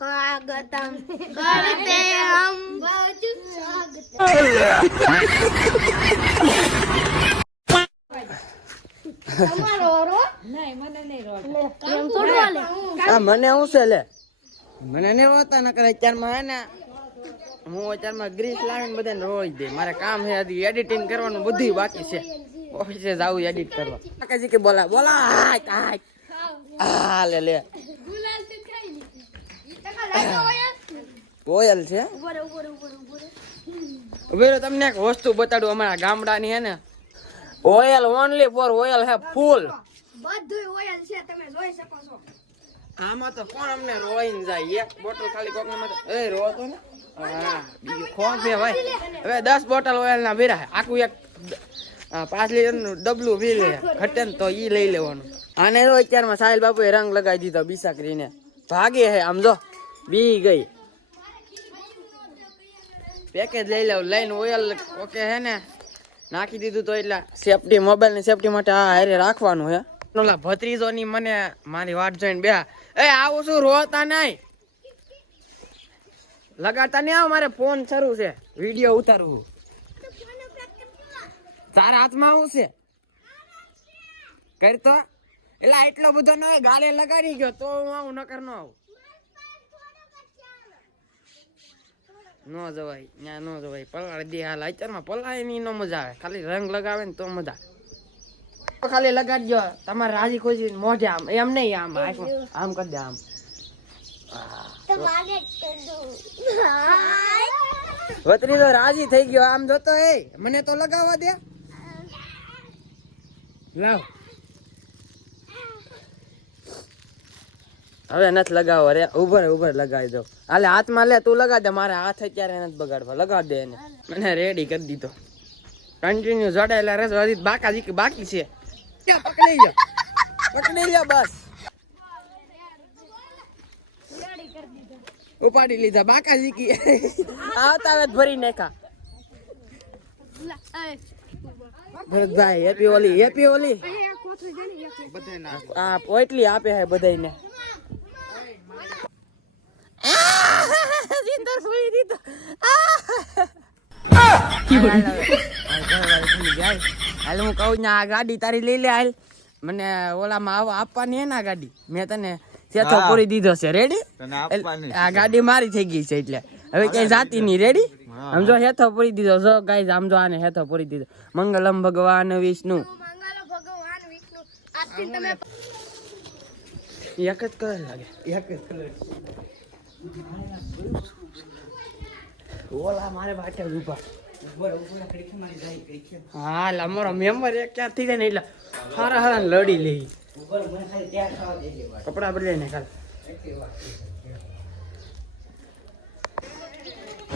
स्वागतम करते हम મને શું છે લે મને નહીં રોતા નકર અત્યારમાં હે ને હું અત્યારમાં ગ્રીસ લાવીને બધાને રોઈ દે મારે કામ છે હજી એડિટિંગ કરવાનું બધું બાકી છે ઓફિસે જાવું એડિટ કરવા કાકાજી કે બોલા બોલા હા લે લે કોયલ છે ઉભેરો તમને એક વસ્તુ બતાડું અમારા ગામડાની હે ને ઓઇલ ઓનલી ફોર ઓઇલ હે ફૂલ બધું ઓઇલ છે તમે જોઈ શકો છો આમાં તો કોણ અમને રોઈને જાય એક બોટલ ખાલી કોક ને એ રોતો ને હા બીજું ખોન છે ભાઈ હવે 10 બોટલ ઓઇલ ના ભેરા આખું એક 5 લીટર નું ડબલું ભીરે ઘટે ને તો ઈ લઈ લેવાનું આને રો અત્યારમાં સાહિલ બાપુએ રંગ લગાવી દીધો બિસાકરીને ભાગે હે આમ જો બી ગઈ પેકેજ લઈ લેવ લઈને ઓઇલ ઓકે હે ને નાખી દીધું તો એટલે સેફટી મોબાઈલ ની સેફટી માટે આ હારે રાખવાનું હે ઓલા ભત્રીજો ની મને મારી વાટ જોઈને બે એ આવું શું રોતા નહીં લગાડતા નહીં આવ મારે ફોન શરૂ છે વિડિયો ઉતારવું તારા હાથમાં આવું છે કરતો એટલે એટલો બધો ન ગાલે લગાડી ગયો તો હું આવું નકર ન આવું નો જવાય ત્યાં નો જવાય પલાળ દે હાલ અત્યારમાં પલાય ની નો મજા આવે ખાલી રંગ લગાવે ને તો મજા ખાલી લગાડજો તમારે રાજી ખુશી મોઢે આમ એમ નહીં આમ આમ કરી દે આમ વતરી તો રાજી થઈ ગયો આમ જોતો એ મને તો લગાવવા દે લાવ હવે નથી લગાવવા રે ઉભર લગાવી દો હાલે હાથમાં લે તું લગાડ દે મારે હાથ અત્યારે નથી બગાડવા લગાડ દે એને મને રેડી કરી દીધો કન્ટિન્યુ જોડાયેલા રસ હજી બાકી છે પકડી લ્યો બસ ઉપાડી લીધા બાકાજી કી આવતા વેત ભરી નાખા ભરતભાઈ હેપી ઓલી આ પોટલી આપે હે બધાયને સિંદર ફૂલી દીધો હાલ હું કહું આ ગાડી તારી લઈ લે હાલ મને ઓલામાં આપવાની હે ને ગાડી મેં તને સેથો પૂરી દીધો છે રેડી આ ગાડી મારી થઈ ગઈ છે એટલે હવે ક્યાંય જાતી નહીં રેડી સમજો હેથો પૂરી દીધો જો ગાઈઝ આમ જો આને હેથો પૂરી દીધો મંગલમ ભગવાન વિષ્ણુ એક જ કલર લાગે એક જ કલર ઓલા મારે બાટે ઉભા હા અમારો મેમ્બર એક ક્યાં થઈ જાય ને એટલે હારા લડી લઈ કપડા બદલે ને કાલ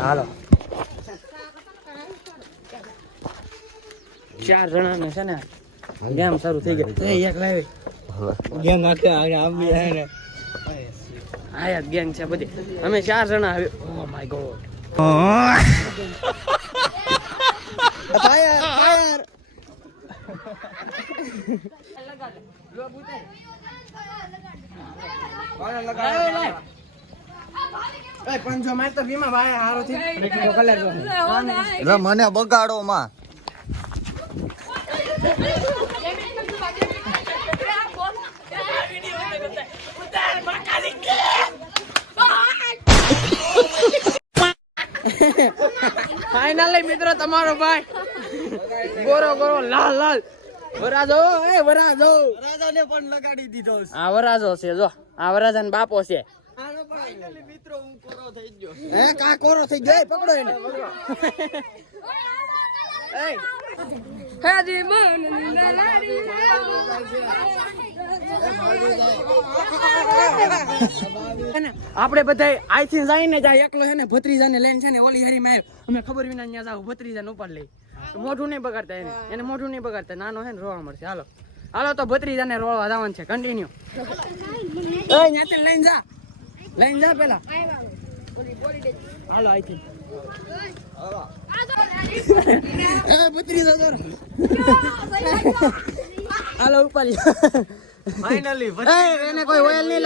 હાલો 4 જણાને છે ને ગેમ શરૂ થઈ ગઈ એક લાવી ગેમ નાખે આમ બી હે ને આ યાર ગેંગ છે બધી અમે 4 જણા આવે ઓ માય ગોડ ફાયર લગા લે લો બુતે લગા એ પંજો માર તો બીમા ભાઈ હારો થી કલર જો એટલે મને બગાડો માં ફાઇનલી મિત્રો તમારો ભાઈ ગોરો લાલ વરાજો વરાજાને પણ લગાડી દીધો આ વરાજો છે જો આ વરાજાનો બાપો છે ફાઇનલી મિત્રો હું કોરો થઈ ગયો હે કા કોરો થઈ ગયો પકડો એને એ હાજી મન નારી આપણે બધા આઈથી જઈને જાય એકલો છે ને ભત્રીજાને લઈને છે ને ઓલી હરી માર અમે ખબર વિના ત્યાં જાવ ભત્રીજાને ઉપાડ લઈ મોઢું નહીં બગાડતા એને મોઢું નહીં બગાડતા નાનો છે ને રોવા મળશે હાલો તો ભત્રીજાને રોવા જવાનું છે કન્ટિન્યુ એ ન્યાથી લઈને જા પેલા હાલો આઈથી એ ભત્રીજા દોર હાલો ઉપાડ ફાઇનલી એને કોઈ ઓઇલ નહીં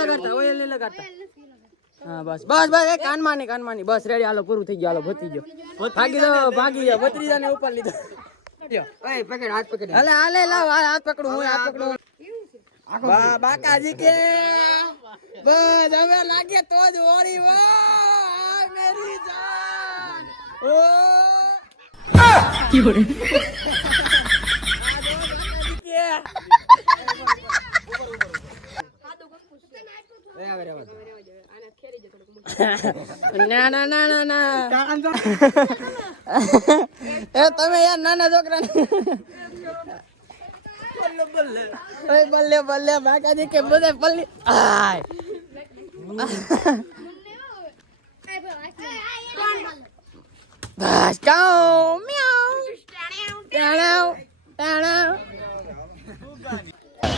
લગાડતા હા બસ બસ બસ એ કાનમાં નહીં બસ રેડી હાલો પૂરું થઈ ગયું હાલો ભતી ગયો ભાગી ગયો ભત્રીજાને ઉપર લીધો ઓય પકડ હાથ પકડ હાલે લાવ હાથ પકડું હું હાથ પકડું બાકાજી કે બસ હવે લાગે તો જ ઓળી વાહ મેરી જાન ઓ કી બોલે ના એ તમે યાર નાના છોકરા બલ્લે બાકાજી કે બધે પલ્લી આય બસ કાઓ મ્યાઉ ટાણાવ ટાણાવ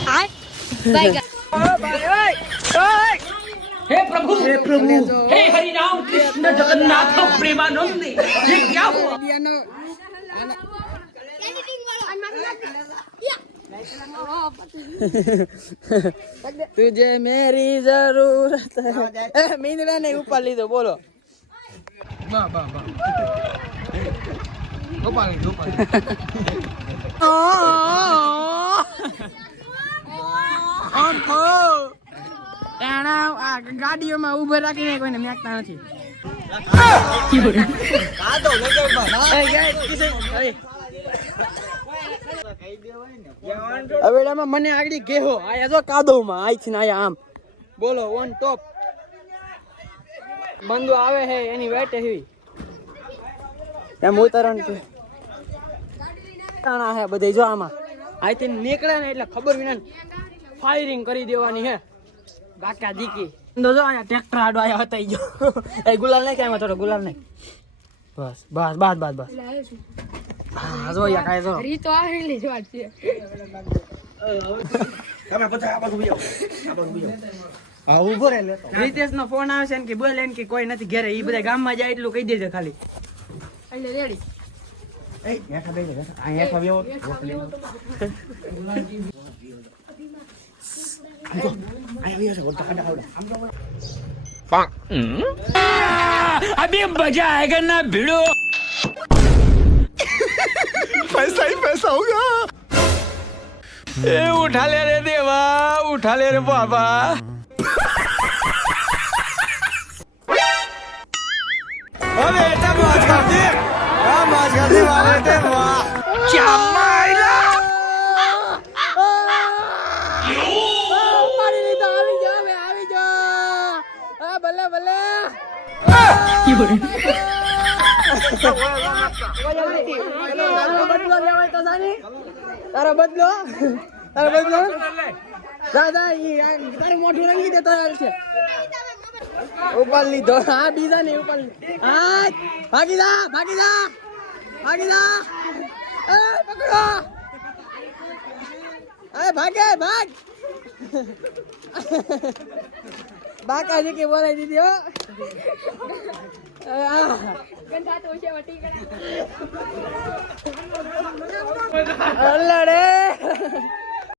આય બાય हे प्रभु हे हरि राम कृष्ण जगन्नाथ प्रेमानंद ये क्या हुआ तुझे मेरी जरूरत है मींदड़ा ने ऊपर લીધો બોલો ગોપાલ ગાડીઓમાં ઉભો રાખીને કોઈને મેકતા નથી હવે મને આગળ કેહો આયા જો કાદવમાં આઈ છે આયા આમ બોલો ઓન ટોપ બંદો આવે હે એની વેટ હેવી એમ ઉતરણ છે તાણા હે બધે જો આમાં આઈથી નીકળે ને એટલે ખબર વિના ફાયરિંગ કરી દેવાની હે બાકા દીકી જો આયા ટ્રેક્ટર આડો આયા હતા જો એ ગુલાલ નહીં કાંઈ થોડો ગુલાલ નહીં બસ બસ બસ બસ બસ હા જો યા કાય જો રીતો આવેલી જ વાત છે તમે બધા આ બાજુ બીજો હા ઉભો રે લેતો રીતેશ નો ફોન આવે છે ને કે બોલ એમ કે કોઈ નથી ઘરે ઈ બધા ગામમાં જાય એટલું કહી દેજે ખાલી એટલે રેડી એ હેઠા બેસો આ હેઠા બેવો अभी मजा आएगा ना भिड़ो पैसा ही पैसा होगा ए उठा ले रे देवा उठा ले रे बाबा अबे बेटा मौज कर दे हां मौज कर दे वाह बेटे वाह क्या मायला આવી જા આ ભલે ભલે તારો બદલો દાદા તારું મોઢું રંગી દેતો છે ઉપર લીધો હા બીજા ને ઉપર હા ભાગી જા એ પકડો અરે ભાગે ભાગ બાકાજી કે બોલાઈ દીધી હો અલ્લાડે